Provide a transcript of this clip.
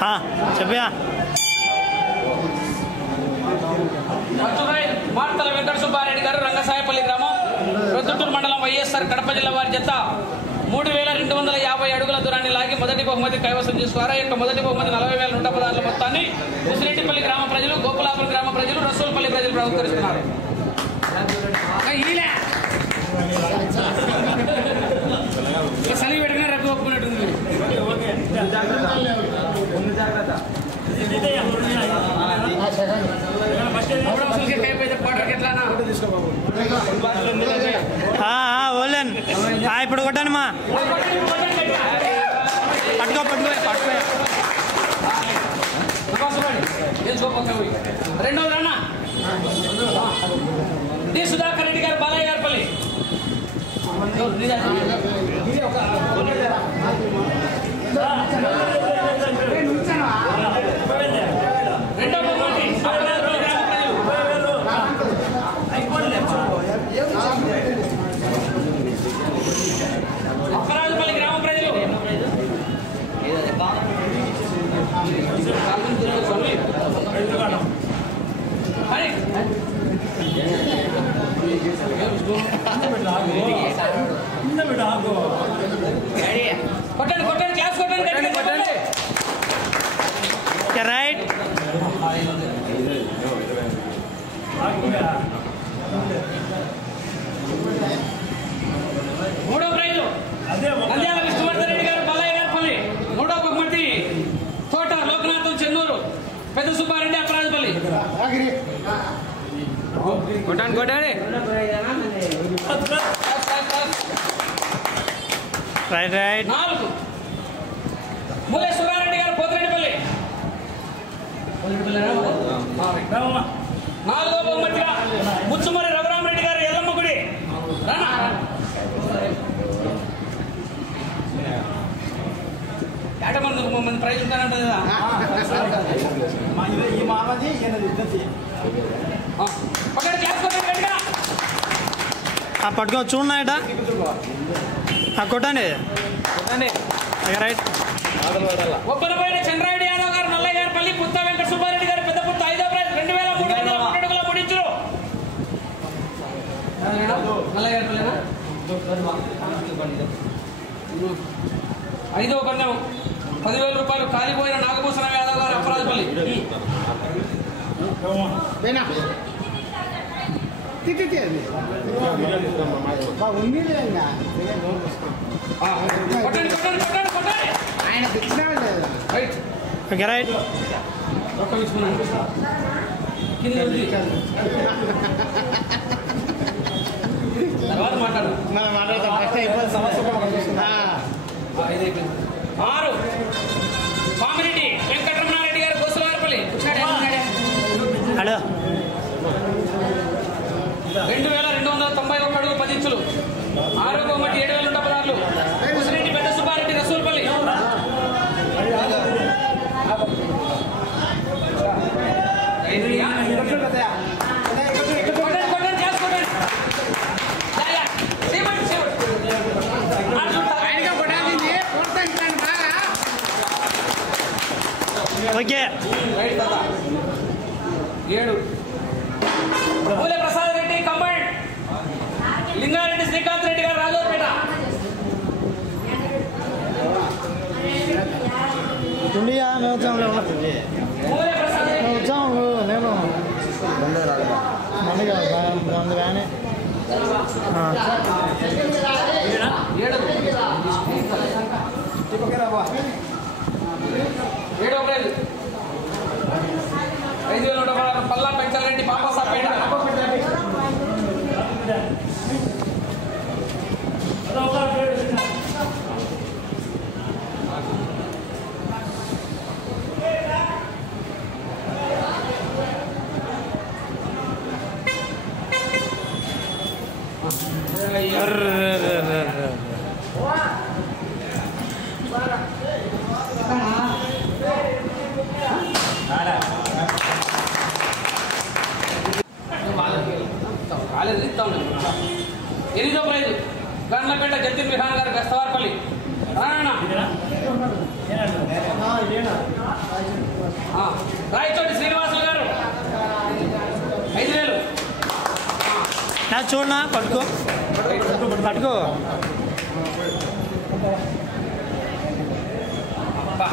చెప్పా మార్తల వెంకట సుబ్బారెడ్డి గారు రంగసాయపల్లి గ్రామం ప్రొద్దుటూరు మండలం వైఎస్ఆర్ కడప జిల్లా వారి జత 3250 అడుగుల దూరాన్ని లాగి మొదటి బహుమతి కైవసం చేసుకున్నారు. ఈ యొక్క మొదటి బహుమతి 40,116 మొత్తాన్ని ముసిరెడ్డిపల్లి గ్రామ ప్రజలు, గోపులాపురం గ్రామ ప్రజలు, రసూల్పల్లి ప్రజలు బహుకరిస్తున్నారు. సలి పెట్టినా రద్దు ఒప్పుకున్నట్టుంది. ఓలేన్ ఇప్పుడు కొట్టాను మా పట్టుకో రెండోది అన్న డి సుధాకర్ రెడ్డి గారు, బాలయ్య గారిపల్లి. రెండో బహుమతి అప్పరాజుపల్లి గ్రామ ప్రజలు. కొట్టండి కొట్టండి, క్లాస్ కొట్టండి కొట్టండి. రైట్ మూడో ప్రైజు నంద్యాల విష్ణువర్ధన్ రెడ్డి గారు, బాలయ్య గారిపల్లి. మూడో బహుమతి తోట లోకనాథం, చెన్నూరు, పెద్ద సుబ్బారెడ్డి, అప్పరాజుపల్లి. కొట్టండి కొట్టండి. Right right. 4 మూలే సుబ్బారెడ్డి గారు, పోతిరెడ్డిపల్లి. 4వ బహుమతిగా ముచ్చుమరి రఘురామరెడ్డి గారు, ఎల్లమ్మ గుడి. మంది ప్రైజ్ ఉంటానంటే పట్టుకో చూడట కొట్టండి రైట్. ఒప్పనపైన చంద్రారెడ్డి యాదవ్ గారు, నల్లయ్య గారిపల్లి. పుత్త వెంకట సుబ్బారెడ్డి గారు, పెద్ద పుత్త. 5వ ప్రైజ్ 2300 అడుగుల ముడించులు. నల్లయ్య గారిపల్లినా 5వ పందెం 10,000 రూపాయలు. కాలిపోయిన నాగభూషణ యాదవ్ గారు, అప్పరాజుపల్లి. రైట్ తర్వాత మాట్లాడు. 6 పామిరెడ్డి వెంకటరమణారెడ్డి గారు, గోసవారిపల్లి. హలో 2,291 అడుగు 10 ఇంచులు. 6వ బహుమతి 7,116. ముసిరెడ్డి పెద్ద సుబ్బారెడ్డి, రసూల్పల్లి. Okay 7 Moole Prasad Reddy, combined. లింగారెడ్డి శ్రీకాంత్ రెడ్డి గారు, రాజోపేట. మూలే ప్రసాద్ నేను కానీ 7వ ప్రైజ్ 5,116. పల్లా పెంచారెడ్డి, పాపసాపేట. కాలేదు ఇస్తా ఉన్నాను. 8వ ప్రైజు గండ్లపేట జతిన్ విహాన్ గారు, గస్తవార్పల్లి. రానా నా చూడనా పట్టుకో పట్టుకో బా